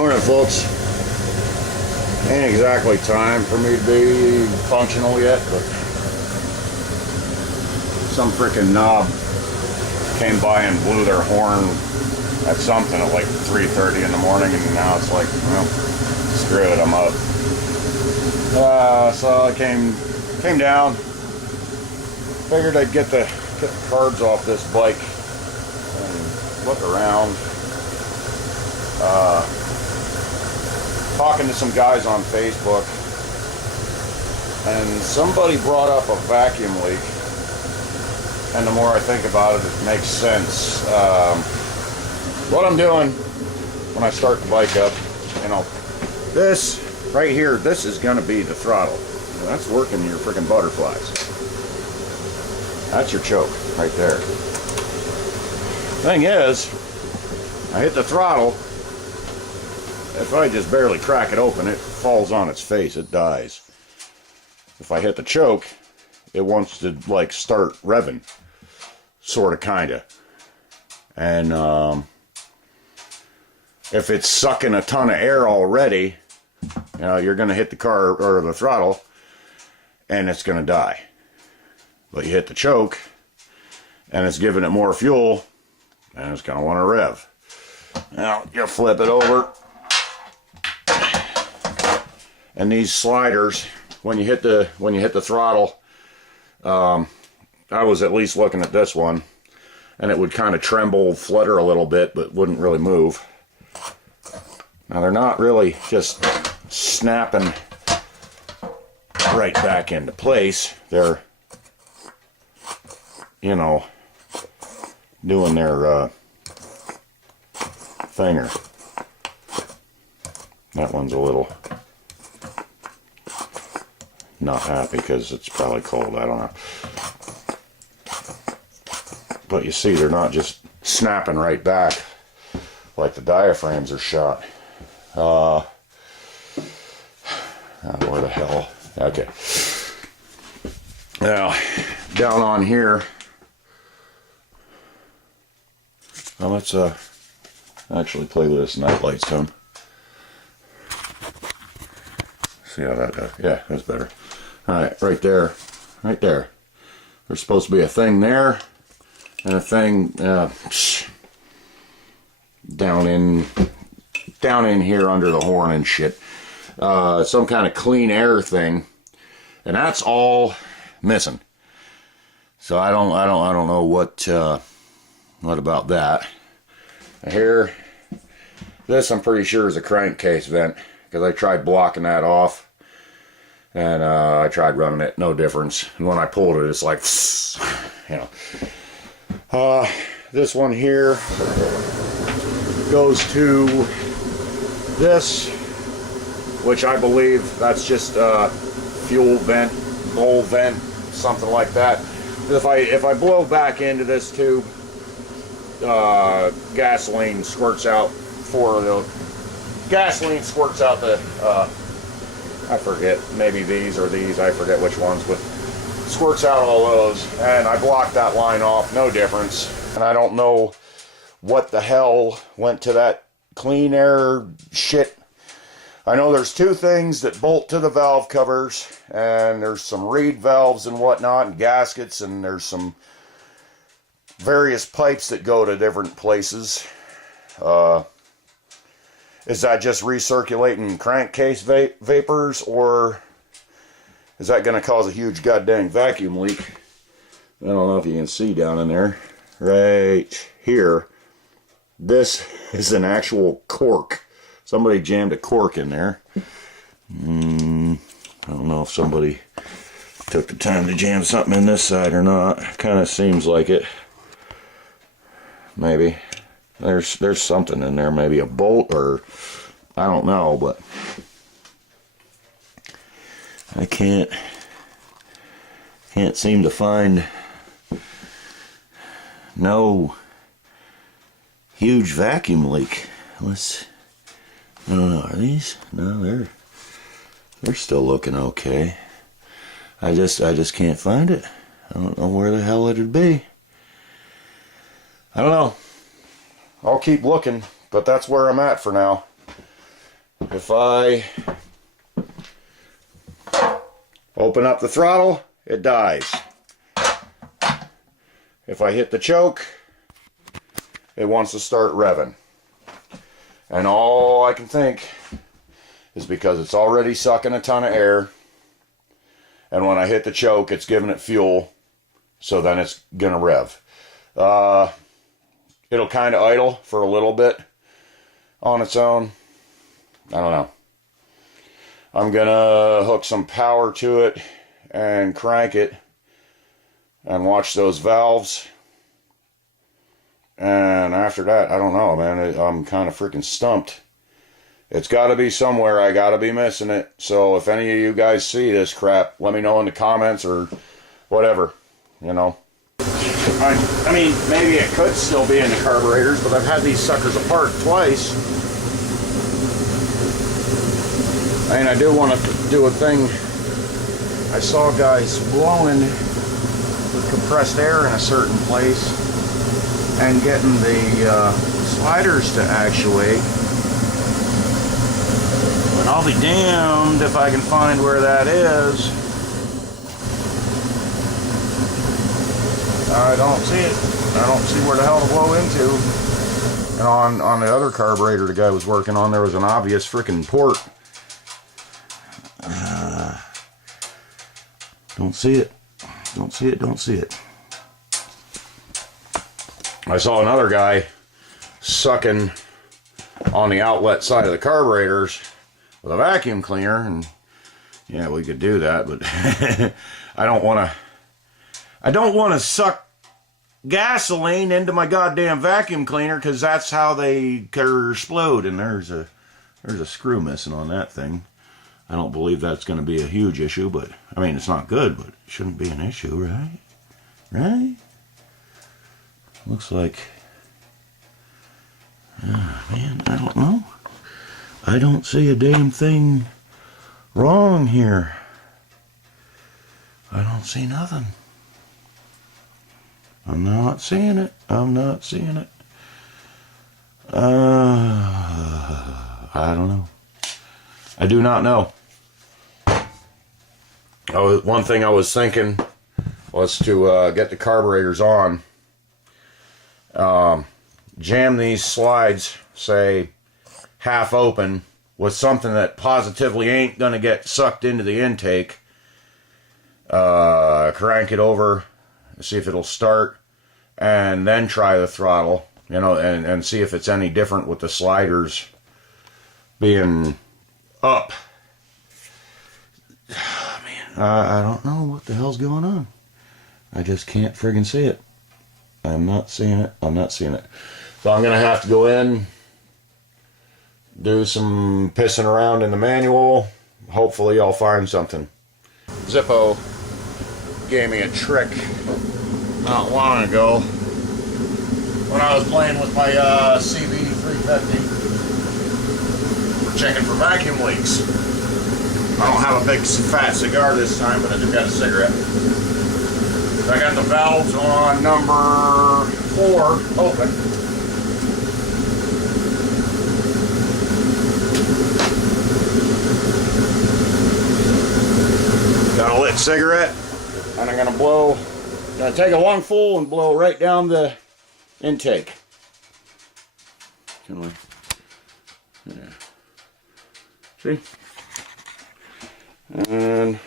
Morning, folks. Ain't exactly time for me to be functional yet, but some freaking knob came by and blew their horn at something at like 3:30 in the morning, and now it's like, well, screw it, I'm up. So I came down, figured I'd get the carbs off this bike and look around. Talking to some guys on Facebook, and somebody brought up a vacuum leak, and the more I think about it, it makes sense. What I'm doing when I start the bike up, you know, this right here, this is going to be the throttle. That's working your freaking butterflies. That's your choke right there. Thing is, I hit the throttle. If I just barely crack it open, it falls on its face, it dies. If I hit the choke, it wants to like start revving, sort of, kind of. And if it's sucking a ton of air already, you know, you're going to hit the car or the throttle and it's going to die. But you hit the choke and it's giving it more fuel and it's going to want to rev. Now you flip it over. And these sliders, when you hit the throttle, I was at least looking at this one, and it would kind of tremble, flutter a little bit, but wouldn't really move. Now they're not really just snapping right back into place. They're, you know, doing their thinger. That one's a little not happy because it's probably cold, I don't know. But you see, they're not just snapping right back like the diaphragms are shot. Where the hell? Okay. Now, down on here, well, let's actually play with this night light some. See how that does? Yeah, that's better. Alright, right there. Right there. There's supposed to be a thing there and a thing down in here under the horn and shit. Some kind of clean air thing. And that's all missing. So I don't know what about that. Here, this I'm pretty sure is a crankcase vent, because I tried blocking that off, and I tried running it, no difference. And when I pulled it, it's like, you know. This one here goes to this, which I believe that's just fuel vent, bowl vent, something like that. If I blow back into this tube, gasoline squirts out the I forget, maybe these or these, I forget which ones, but squirts out all those, and I blocked that line off, no difference. And I don't know what the hell went to that clean air shit. I know there's two things that bolt to the valve covers, and there's some reed valves and whatnot, and gaskets, and there's some various pipes that go to different places. Is that just recirculating crankcase vapors, or is that going to cause a huge goddamn vacuum leak? I don't know if you can see down in there. Right here, this is an actual cork. Somebody jammed a cork in there. I don't know if somebody took the time to jam something in this side or not. Kind of seems like it. Maybe. There's something in there, maybe a bolt, or I don't know, but I can't seem to find no huge vacuum leak. I don't know, are these? No, they're still looking okay. I just can't find it. I don't know where the hell it'd be. I don't know. I'll keep looking, but that's where I'm at for now. If I open up the throttle, it dies. If I hit the choke, it wants to start revving. And all I can think is because it's already sucking a ton of air, and when I hit the choke, it's giving it fuel, so then it's gonna rev. It'll kind of idle for a little bit on its own. I don't know. I'm gonna hook some power to it and crank it and watch those valves. And after that, I don't know, man. I'm kind of freaking stumped. It's got to be somewhere. I got to be missing it. So if any of you guys see this crap, let me know in the comments or whatever, you know. I mean, maybe it could still be in the carburetors, but I've had these suckers apart twice. I mean, I do want to do a thing. I saw guys blowing with compressed air in a certain place and getting the sliders to actuate. But I'll be damned if I can find where that is. I don't see it. I don't see where the hell to blow into. And on the other carburetor the guy was working on, there was an obvious freaking port. Don't see it. Don't see it. Don't see it. I saw another guy sucking on the outlet side of the carburetors with a vacuum cleaner, and yeah, we could do that, but I don't want to suck gasoline into my goddamn vacuum cleaner, because that's how they explode. And there's a screw missing on that thing. I don't believe that's going to be a huge issue, but I mean, it's not good, but it shouldn't be an issue, right? Right? Looks like, man, I don't know. I don't see a damn thing wrong here. I don't see nothing. I'm not seeing it. I'm not seeing it. I don't know. I do not know. One thing I was thinking was to get the carburetors on. Jam these slides, say, half open with something that positively ain't going to get sucked into the intake. Crank it over, see if it'll start, and then try the throttle, you know, and see if it's any different with the sliders being up. Man, I don't know what the hell's going on. I just can't friggin' see it. I'm not seeing it. I'm not seeing it. So I'm going to have to go in, do some pissing around in the manual. Hopefully I'll find something. Zippo gave me a trick not long ago when I was playing with my CB350. We're checking for vacuum leaks. I don't have a big fat cigar this time, but I do got a cigarette. I got the valves on number 4 open. Got a lit cigarette, and I'm gonna take a lungful and blow right down the intake. Can we? Yeah. See? And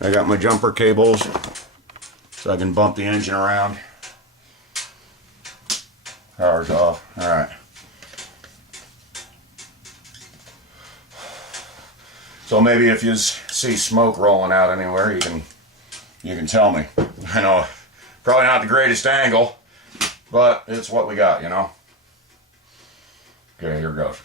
I got my jumper cables, so I can bump the engine around. Power's off. Alright. So maybe if you see smoke rolling out anywhere, you can tell me. I know, probably not the greatest angle, but it's what we got, you know. Okay, here goes.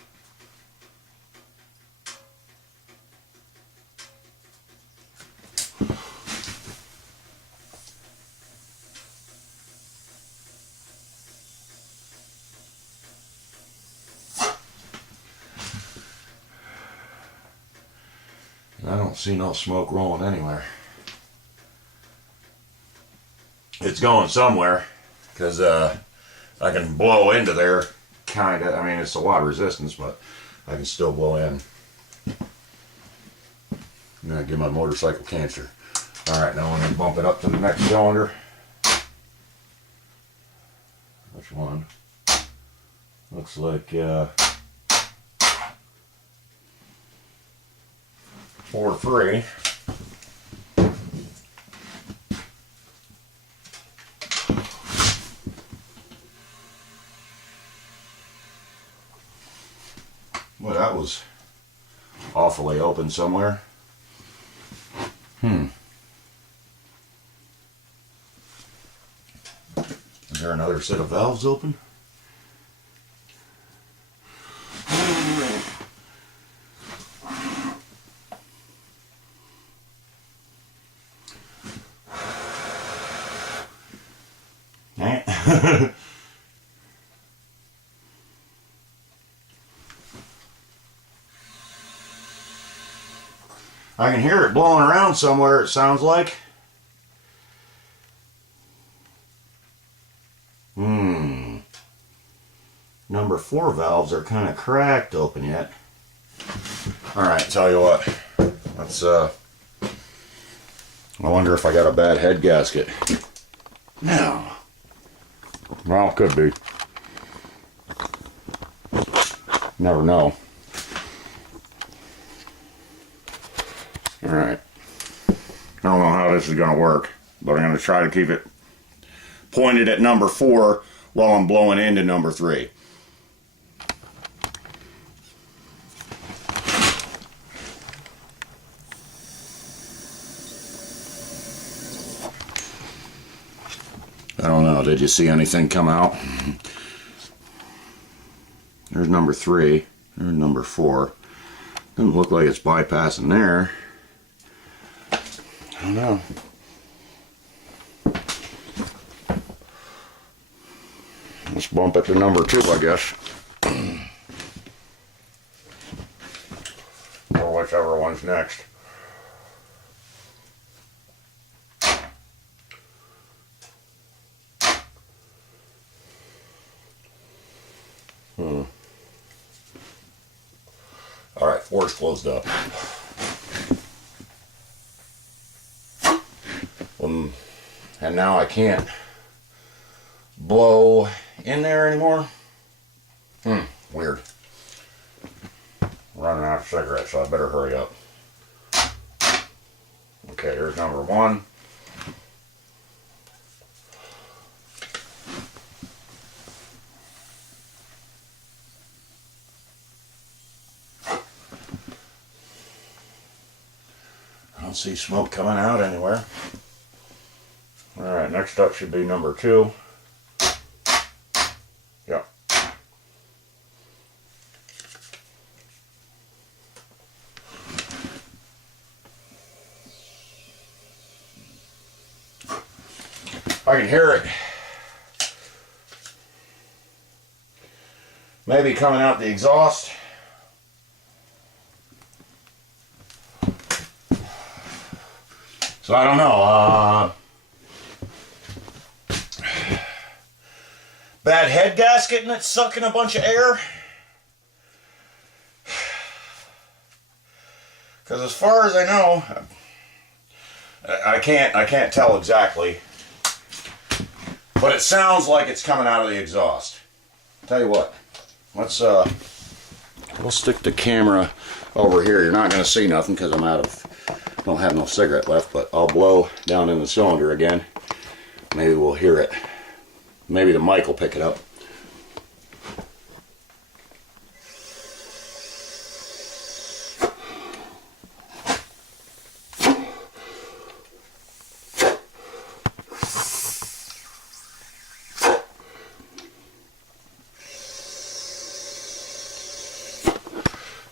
I don't see no smoke rolling anywhere. It's going somewhere, because I can blow into there, kind of. I mean, it's a lot of resistance, but I can still blow in. I'm gonna give my motorcycle cancer. Alright, now I'm gonna bump it up to the next cylinder. Which one? Looks like 4-3. Well, that was awfully open somewhere. Is there another set of valves open? I can hear it blowing around somewhere, it sounds like. Number 4 valves are kind of cracked open yet. Alright, tell you what. Let's, I wonder if I got a bad head gasket. No. Well, could be. Never know. Alright. I don't know how this is going to work, but I'm going to try to keep it pointed at number 4 while I'm blowing into number 3. I don't know, did you see anything come out? There's number 3, there's number 4. Doesn't look like it's bypassing there. I don't know. Let's bump it to number 2, I guess. Or whichever one's next. Alright, 4's closed up. And now I can't blow in there anymore. Weird. Running out of cigarettes, so I better hurry up. Okay, here's number 1. I don't see smoke coming out anywhere. Alright, next up should be number 2. Yep. I can hear it. Maybe coming out the exhaust. So I don't know. Bad head gasket and it's sucking a bunch of air. Because as far as I know, I can't tell exactly, but it sounds like it's coming out of the exhaust. Tell you what, we'll stick the camera over here. You're not going to see nothing because don't have no cigarette left, but I'll blow down in the cylinder again. Maybe we'll hear it. Maybe the mic will pick it up.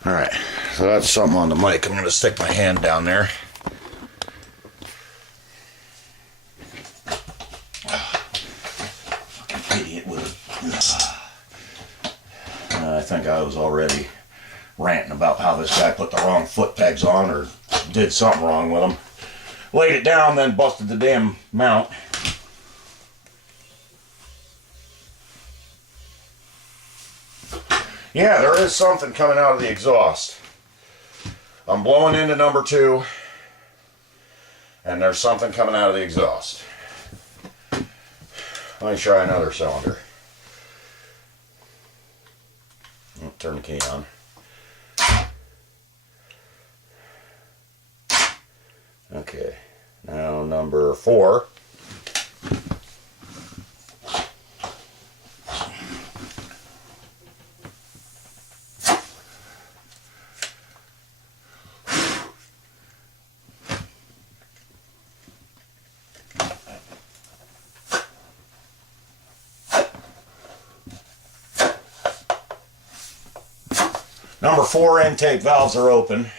Alright, so that's something on the mic. I'm going to stick my hand down there. I think I was already ranting about how this guy put the wrong foot pegs on or did something wrong with them. Laid it down, then busted the damn mount. Yeah, there is something coming out of the exhaust. I'm blowing into number 2, and there's something coming out of the exhaust. Let me try another cylinder. Turn the key on. Okay, now number 4. Number 4 intake valves are open.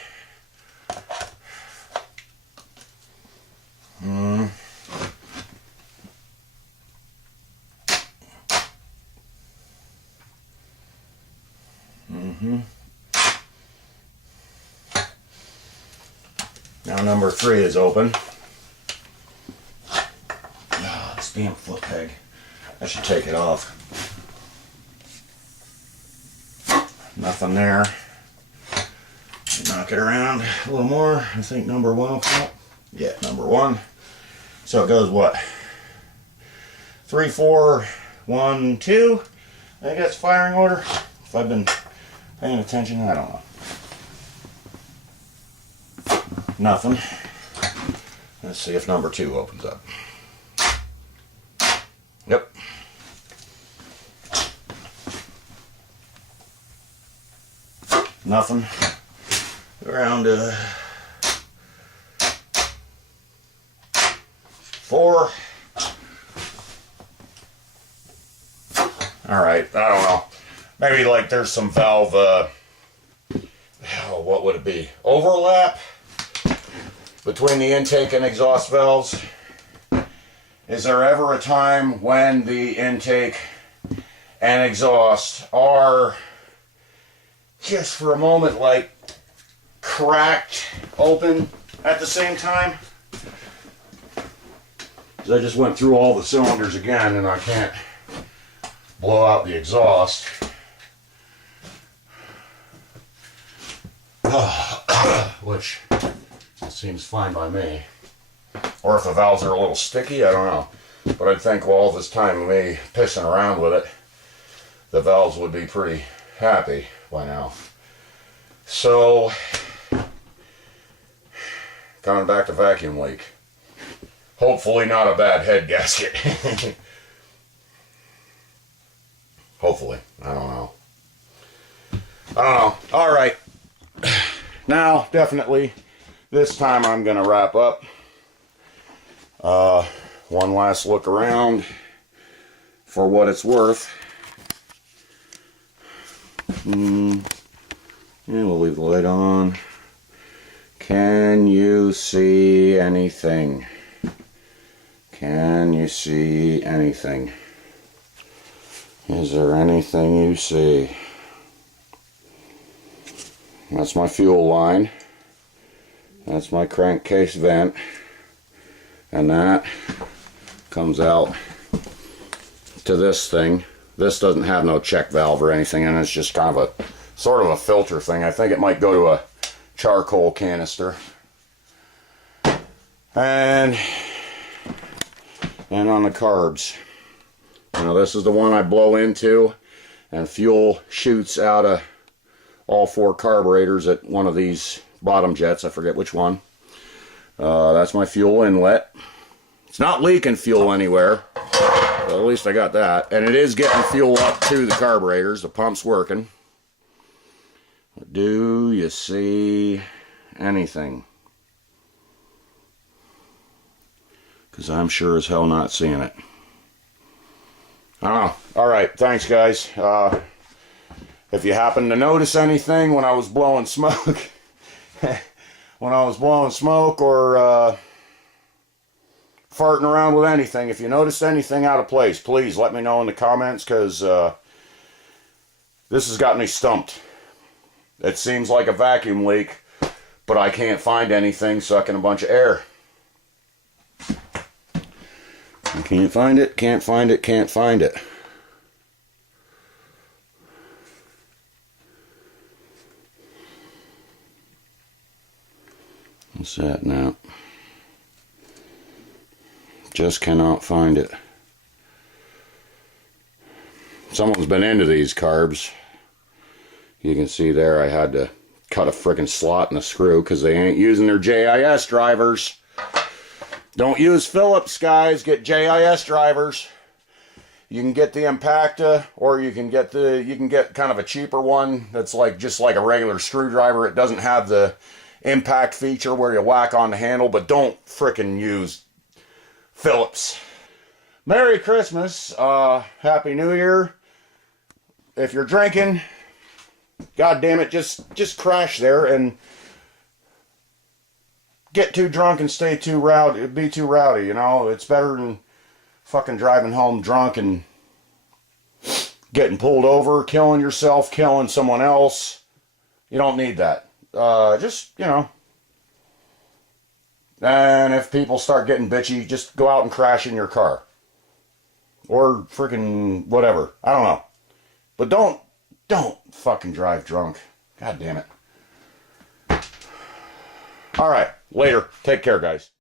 Now number 3 is open. Oh, this damn foot peg. I should take it off. Nothing there. Knock it around a little more. I think number 1 will come up. Yeah, number 1. So it goes what? 3, 4, 1, 2. I think that's firing order. If I've been paying attention, I don't know. Nothing. Let's see if number 2 opens up. Yep. Nothing. Around 4. Alright, I don't know. Maybe like there's some valve, what would it be? Overlap between the intake and exhaust valves. Is there ever a time when the intake and exhaust are just for a moment like cracked open at the same time? Because I just went through all the cylinders again and I can't blow out the exhaust. Which seems fine by me. Or if the valves are a little sticky, I don't know. But I think with all this time of me pissing around with it, the valves would be pretty happy by now. So, coming back to vacuum leak. Hopefully not a bad head gasket. Hopefully. I don't know. Alright. Now, definitely, this time I'm going to wrap up. One last look around for what it's worth. And we'll leave the light on. Can you see anything? Can you see anything? Is there anything you see? That's my fuel line. That's my crankcase vent. And that comes out to this thing. This doesn't have no check valve or anything, and it's just kind of a sort of a filter thing. I think it might go to a charcoal canister. And on the carbs. Now this is the one I blow into, and fuel shoots out of all 4 carburetors at one of these bottom jets. I forget which one. That's my fuel inlet. It's not leaking fuel anywhere. Well, at least I got that. And it is getting fuel up to the carburetors. The pump's working. Do you see anything? Because I'm sure as hell not seeing it. I don't know. Alright, thanks guys. If you happen to notice anything when I was blowing smoke, or farting around with anything, if you noticed anything out of place, please let me know in the comments, because this has got me stumped. It seems like a vacuum leak, but I can't find anything sucking a bunch of air. I can't find it, can't find it, can't find it. What's that now? Just cannot find it. Someone's been into these carbs. You can see there I had to cut a frickin' slot in the screw because they ain't using their JIS drivers. Don't use Phillips, guys. Get JIS drivers. You can get the Impacta, or you can get kind of a cheaper one that's like just like a regular screwdriver. It doesn't have the impact feature where you whack on the handle, but don't frickin' use Phillips. Merry Christmas. Happy New Year. If you're drinking, God damn it, just crash there and get too drunk and stay too rowdy. Be too rowdy, you know. It's better than fucking driving home drunk and getting pulled over, killing yourself, killing someone else. You don't need that. Just, you know. And if people start getting bitchy, just go out and crash in your car. Or freaking whatever. I don't know. But don't fucking drive drunk. God damn it. All right. Later. Take care, guys.